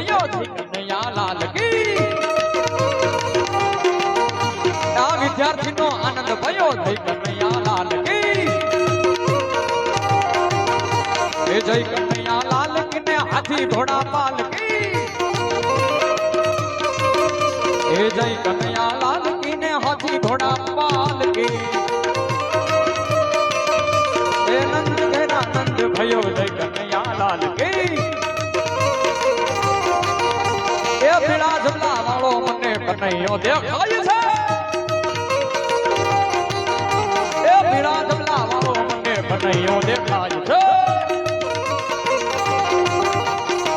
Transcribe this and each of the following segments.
થયો છે કનૈયા લાલ કી આ વિદ્યાર્થીનો આનંદ ભયો છે કનૈયા લાલ કી એ જય કનૈયા લાલ કી ને હાથી ઘોડા પાલ કી એ જય કનૈયા લાલ કી ને હાથી ઘોડા પાલ કી એ નંદ ઘેરા નંદ ભયો જય કનૈયા લાલ કી એ પીળા જમલા વાળો મને કનૈયો દેખાય છે એ પીળા જમલા વાળો મને કનૈયો દેખાય છે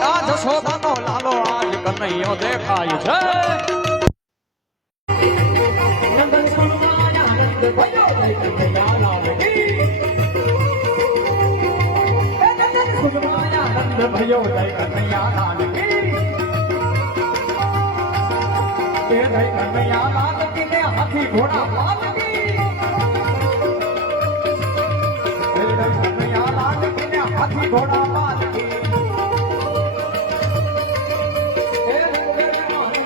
આ જશોદાનો લાલો આજ કનૈયો દેખાય છે ભયો જય કનૈયા લાલ કી એ જય કનૈયા લાલ કી ને હાથી ઘોડા પાલ કી એ જય કનૈયા લાલ કી ને હાથી ઘોડા પાલ કી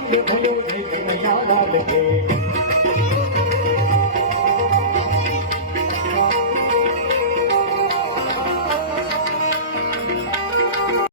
એ ભયો જય કનૈયા લાલ કી